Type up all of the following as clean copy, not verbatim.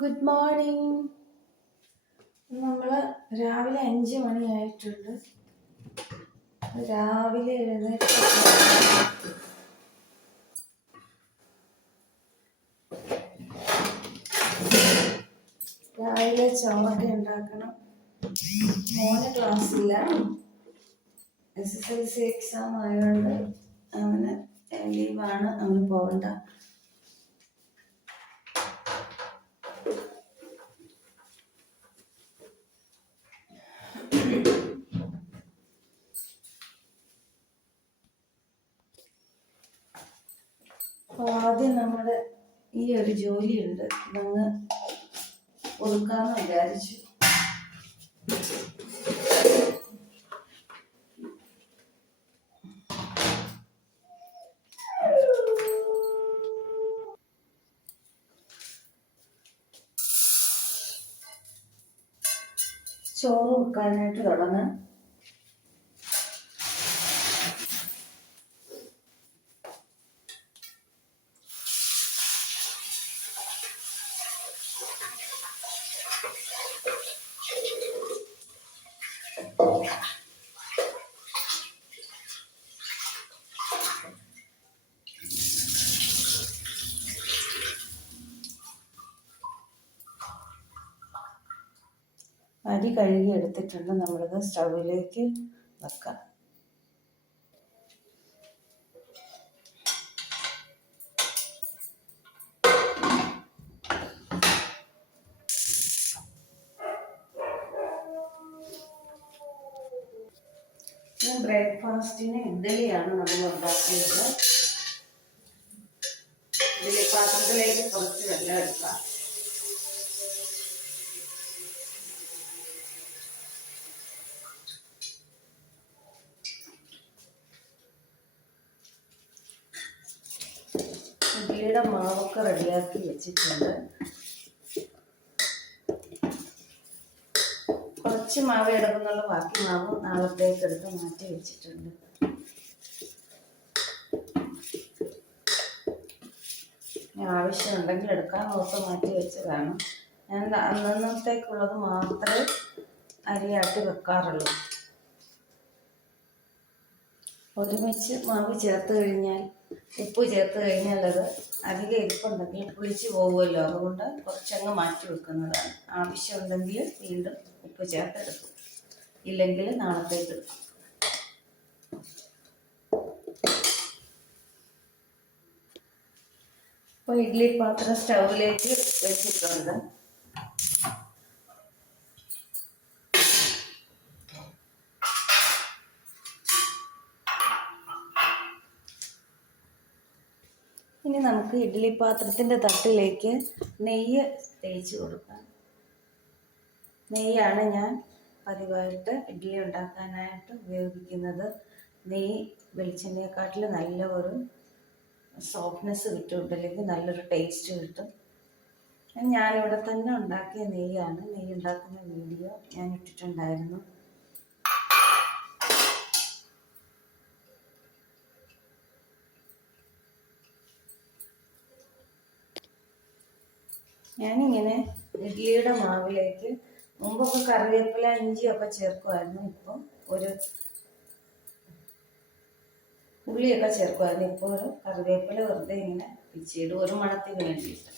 Good morning. നമ്മൾ രാവിലെ 5 മണിയായിട്ടുണ്ട്. രാവിലെ എഴുന്നേറ്റ് രാവിലെ ചോറൊക്കെ ഉണ്ടാക്കണം. മോന് ക്ലാസ്സില്ല, SSLC എക്സാം ആയതുകൊണ്ട് അവന് ലീവാണ്, അവന് പോകണ്ട. അപ്പോൾ ആദ്യം നമ്മുടെ ഈ ഒരു ജോലിയുണ്ട്, ഇതങ്ങ് ഒതുക്കാന്ന് വിചാരിച്ചു. ചോറ് വെക്കാനായിട്ട് തുടങ്ങാം. അരി കഴുകി എടുത്തിട്ടുണ്ട്, നമ്മളിത് സ്റ്റൗവിലേക്ക് വെക്കാം. ബ്രേക്ക്ഫാസ്റ്റിന് ഇഡ്ഡലിയാണ് നമ്മൾ ഉണ്ടാക്കിയത്. ഇഡ്ഡലി പാത്രത്തിലേക്ക് കുറച്ച് വെള്ളം എടുക്കാം. ഇഡ്ഡലിയുടെ മാവൊക്കെ റെഡിയാക്കി വെച്ചിട്ടുണ്ട്. കുറച്ച് മാവ് എടുക്കുന്നുള്ള, ബാക്കി മാവ് നാളത്തേക്ക് എടുത്ത് മാറ്റി വെച്ചിട്ടുണ്ട്. ആവശ്യമുണ്ടെങ്കിൽ എടുക്കാൻ നോക്കി മാറ്റി വെച്ചതാണ്. ഞാൻ അന്നത്തേക്കുള്ളത് മാത്രമേ അരിയാട്ടി വെക്കാറുള്ളൂ. ഒരുമിച്ച് മാവ് ചേർത്ത് കഴിഞ്ഞാൽ, ഉപ്പ് ചേർത്ത് കഴിഞ്ഞാൽ അത് അധികം ഇരിപ്പുണ്ടെങ്കിൽ പുളിച്ച് പോകുമല്ലോ, അതുകൊണ്ട് കുറച്ചങ്ങ് മാറ്റി വെക്കുന്നതാണ്. ആവശ്യമുണ്ടെങ്കിൽ വീണ്ടും ഉപ്പ് ചേർത്തെടുക്കും, ഇല്ലെങ്കിൽ നാളത്തേക്ക് എടുക്കും. അപ്പോൾ ഇഡ്ഡലി പാത്രം സ്റ്റൗവിലേക്ക് വെച്ചിട്ടുണ്ട്. ഇനി നമുക്ക് ഇഡ്ഡലി പാത്രത്തിൻ്റെ തട്ടിലേക്ക് നെയ്യ് തേച്ച് കൊടുക്കാം. നെയ്യാണ് ഞാൻ പതിവായിട്ട് ഇഡ്ഡലി ഉണ്ടാക്കാനായിട്ട് ഉപയോഗിക്കുന്നത്. നെയ്യ് വെളിച്ചെണ്ണയെക്കാട്ടിൽ നല്ല ഒരു സോഫ്റ്റ്നെസ് കിട്ടും, ഇഡ്ഡലിക്ക് നല്ലൊരു ടേസ്റ്റ് കിട്ടും. ഞാനിവിടെ തന്നെ ഉണ്ടാക്കിയ നെയ്യാണ്. നെയ്യ് ഉണ്ടാക്കുന്ന വീഡിയോ ഞാൻ ഇട്ടിട്ടുണ്ടായിരുന്നു. ഞാനിങ്ങനെ ഇഡ്ഡലിയുടെ മാവിലേക്ക് മുമ്പൊക്കെ കറിവേപ്പില, ഇഞ്ചിയൊക്കെ ചേർക്കുമായിരുന്നു. ഇപ്പം ഒരു ഉള്ളിയൊക്കെ ചേർക്കുമായിരുന്നു. ഇപ്പോൾ ഒരു കറിവേപ്പില വെറുതെ ഇങ്ങനെ പിച്ചിടും, ഒരു മണത്തിന് വേണ്ടിയിട്ട്.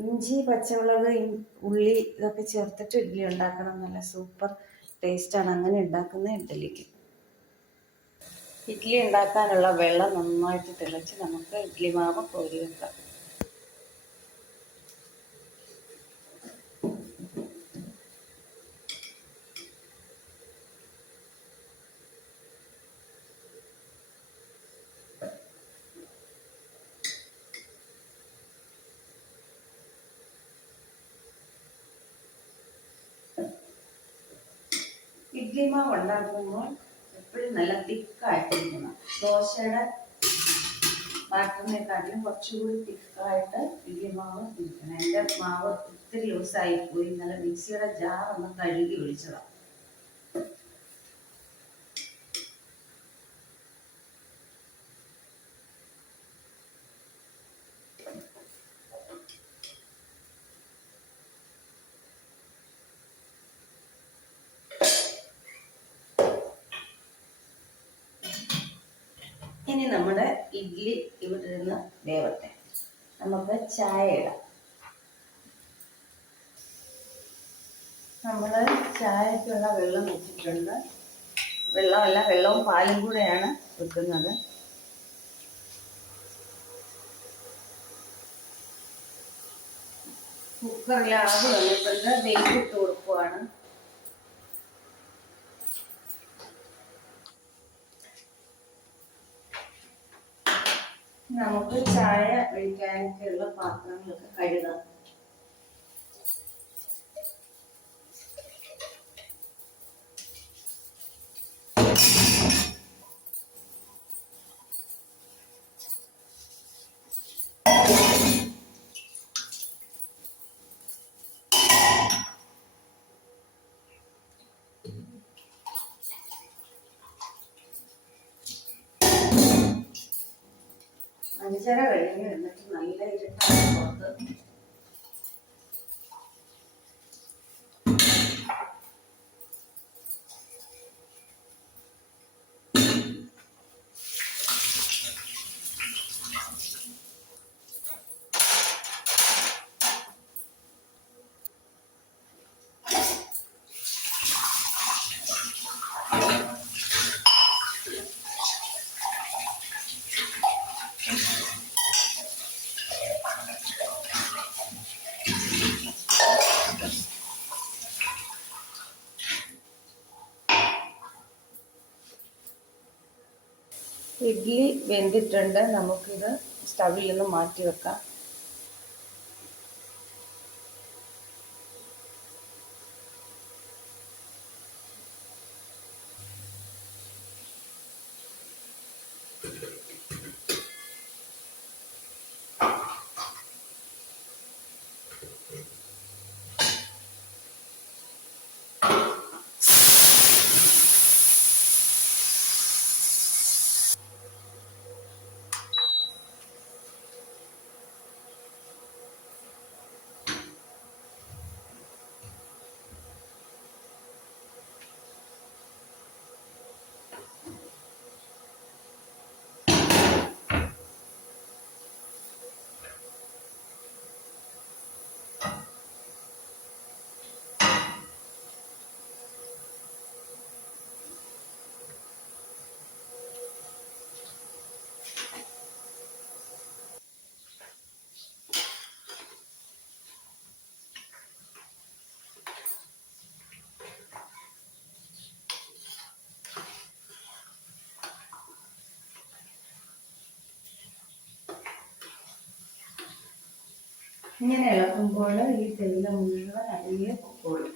ഇഞ്ചി, പച്ചമുളക്, ഉള്ളി ഇതൊക്കെ ചേർത്തിട്ട് ഇഡ്ഡലി ഉണ്ടാക്കണം. നല്ല സൂപ്പർ ടേസ്റ്റാണ് അങ്ങനെ ഉണ്ടാക്കുന്ന ഇഡ്ഡലിക്ക്. ഇഡ്ഡലി ഉണ്ടാക്കാനുള്ള വെള്ളം നന്നായിട്ട് തിളച്ച് നമുക്ക് ഇഡ്ഡലി മാവ് കോരി വെക്കാം. ഇഡ്ഡലി മാവ് ഉണ്ടാക്കുമ്പോൾ എപ്പോഴും നല്ല തിക്കായിട്ടിരിക്കണം. ദോശയുടെ ബാറ്ററിനെക്കാട്ടിലും കുറച്ചുകൂടി തിക്കായിട്ട് ഇഡ്ഡലി മാവ് ഇരിക്കണം. എൻ്റെ മാവ് ഒത്തിരി ലൂസായിപ്പോയി. ഇന്നലെ മിക്സിയുടെ ജാർ ഒന്ന് കഴുകി ഒഴിച്ചതാണ്. ഇനി നമ്മുടെ ഇഡ്ഡലി ഇവിടെ നിന്ന് വേവട്ടെ. നമുക്ക് ചായ ഇടാം. നമ്മൾ ചായക്കുള്ള വെള്ളം വെച്ചിട്ടുണ്ട്. വെള്ളമല്ല, വെള്ളവും പാലും കൂടെയാണ് വെക്കുന്നത്. കുക്കറിൽ ആവി വന്നിട്ടുണ്ട്. വെയിറ്റ് ഇട്ട് കൊടുക്കുവാണ്. നമുക്ക് ചായ ഒഴിക്കാനൊക്കെയുള്ള പാത്രങ്ങളൊക്കെ കഴുകാം. അഞ്ചര കഴിഞ്ഞു. എന്നിട്ട് നല്ല ഇരുട്ടാണ് പുറത്ത്. ഇഡ്ഡലി വെന്തിട്ടുണ്ട്. നമുക്കിത് സ്റ്റവിൽ നിന്ന് മാറ്റി വെക്കാം. ഇങ്ങനെ ഇളക്കുമ്പോൾ ഈ തേയില മുഴുവൻ അടിയെ പൊക്കോളും.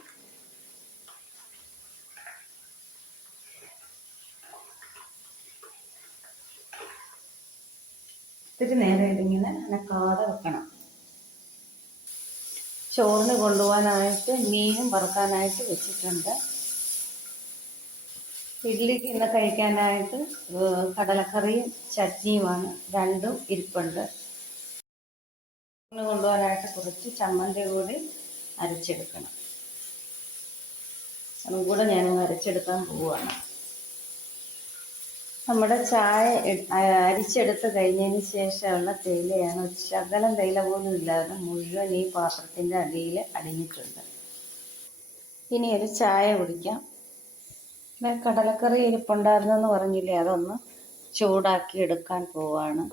ഇത്തിരി നേരം ഇതിങ്ങനെ അനക്കാതെ വെക്കണം. ചോറിന് കൊണ്ടുപോകാനായിട്ട് മീനും വറുക്കാനായിട്ട് വെച്ചിട്ടുണ്ട്. ഇഡ്ഡലിക്ക് ഇന്ന് കഴിക്കാനായിട്ട് കടലക്കറിയും ചട്നിയുമാണ്. രണ്ടും ഇരിപ്പുണ്ട്. കൊണ്ടുപോകാനായിട്ട് കുറച്ച് ചമ്മന്തി കൂടി അരച്ചെടുക്കണം. അതും കൂടെ ഞാനൊന്ന് അരച്ചെടുക്കാൻ പോവുകയാണ്. നമ്മുടെ ചായ അരിച്ചെടുത്ത് കഴിഞ്ഞതിന് ശേഷമുള്ള തേയിലയാണ്. ശകലം തേയില പോലും ഇല്ലാതെ മുഴുവൻ ഈ പാത്രത്തിൻ്റെ അടിയിൽ അടിഞ്ഞിട്ടുണ്ട്. ഇനി ഒരു ചായ കുടിക്കാം. കടലക്കറി ഇരിപ്പുണ്ടായിരുന്നെന്ന് പറഞ്ഞില്ലേ, അതൊന്ന് ചൂടാക്കി എടുക്കാൻ പോവാണ്.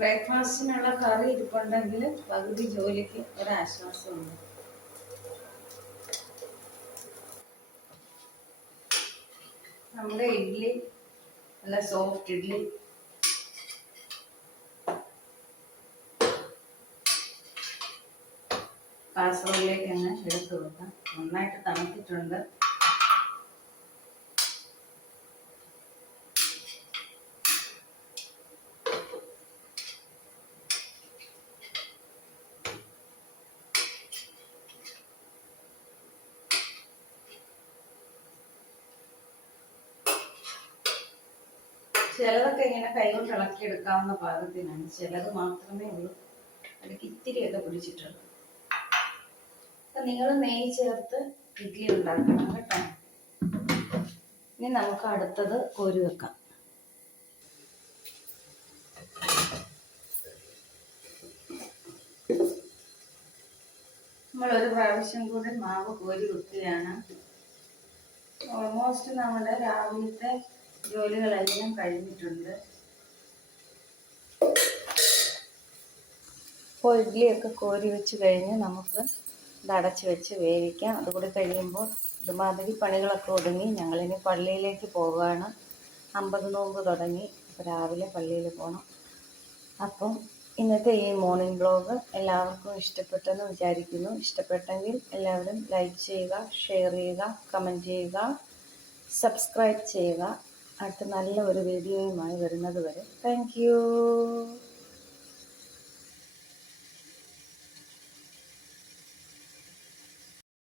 ബ്രേക്ക്ഫാസ്റ്റിനുള്ള കറി ഇരിപ്പുണ്ടെങ്കിൽ പകുതി ജോലിക്ക് ഒരാശ്വാസമുണ്ട്. നമ്മുടെ ഇഡ്ഡലി നല്ല സോഫ്റ്റ് ഇഡ്ഡലി കാസറോളിലേക്ക് അങ്ങ് എടുത്തു വെക്കാം. നന്നായിട്ട് തണുത്തിട്ടുണ്ട്. ചിലതൊക്കെ ഇങ്ങനെ കൈകൊണ്ട് ഇളക്കിയെടുക്കാവുന്ന പാകത്തിനാണ്. ചിലത് മാത്രമേ ഉള്ളൂ അതിലേക്ക് ഇത്തിരിയൊക്കെ പിടിച്ചിട്ടുള്ളൂ. അപ്പം നിങ്ങൾ നെയ്യ് ചേർത്ത് ഇഡ്ഡലി ഉണ്ടാക്കണം കേട്ടോ. ഇനി നമുക്ക് അടുത്തത് കോരി വെക്കാം. നമ്മൾ ഒരു പ്രാവശ്യം കൂടി മാവ് കോരി വെക്കുകയാണ്. ഓൾമോസ്റ്റ് നമ്മുടെ രാവിലത്തെ ജോലികളെല്ലാം കഴിഞ്ഞിട്ടുണ്ട്. ഇപ്പോൾ ഇഡ്ഡലിയൊക്കെ കോരി വെച്ച് കഴിഞ്ഞ് നമുക്ക് ഇത് അടച്ച് വെച്ച് വേവിക്കാം. അതുകൂടി കഴിയുമ്പോൾ ഇതുമാതിരി പണികളൊക്കെ ഒതുങ്ങി ഞങ്ങളിനി പള്ളിയിലേക്ക് പോവുകയാണ്. 50 നോമ്പ് തുടങ്ങി. അപ്പോൾ രാവിലെ പള്ളിയിൽ പോകണം. അപ്പം ഇന്നത്തെ ഈ മോർണിംഗ് വ്ലോഗ് എല്ലാവർക്കും ഇഷ്ടപ്പെട്ടെന്ന് വിചാരിക്കുന്നു. ഇഷ്ടപ്പെട്ടെങ്കിൽ എല്ലാവരും ലൈക്ക് ചെയ്യുക, ഷെയർ ചെയ്യുക, കമൻറ്റ് ചെയ്യുക, സബ്സ്ക്രൈബ് ചെയ്യുക. അടുത്ത നല്ല ഒരു വീഡിയോയുമായി വരുന്നത് വരെ താങ്ക് യു.